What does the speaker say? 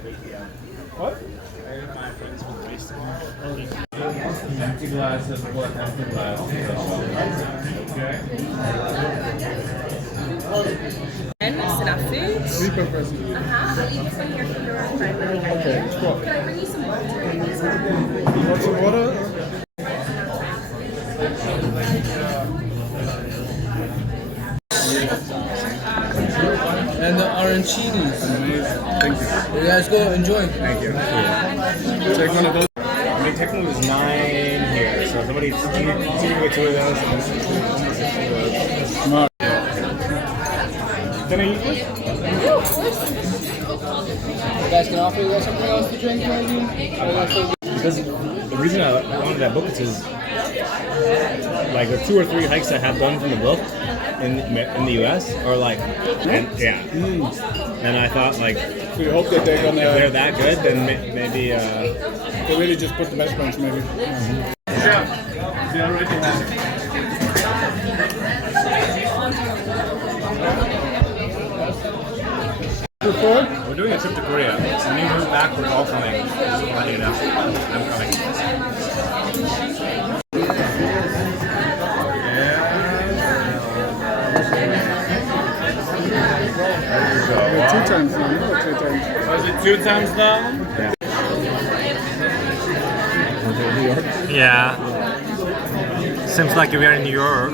What? Empty glasses, what empty glasses? Okay. And enough food. Sleeper person. I'll leave this one here for your friend. Okay, cool. Can I bring you some water? Want some water? And the arancinis. Thank you. You guys go enjoy. Thank you. Take one of those. I mean, technically there's 9 here, so somebody's eating with 2 of those. Smart. Can I eat this? Yeah, of course. You guys can offer you guys something else to drink, maybe? Because the reason I wanted that book is like the 2 or 3 hikes I have done from the book in the US are like, yeah. And I thought like, So you hope that they're gonna. if they're that good, then maybe. They really just put the best ones, maybe. Yeah, they already have it. We're doing a trip to Korea. When you move back, we're all coming. Just letting you know. I'm coming. Yeah, 2 times now, or 3 times? Was it 2 times though? Yeah. Seems like we are in New York.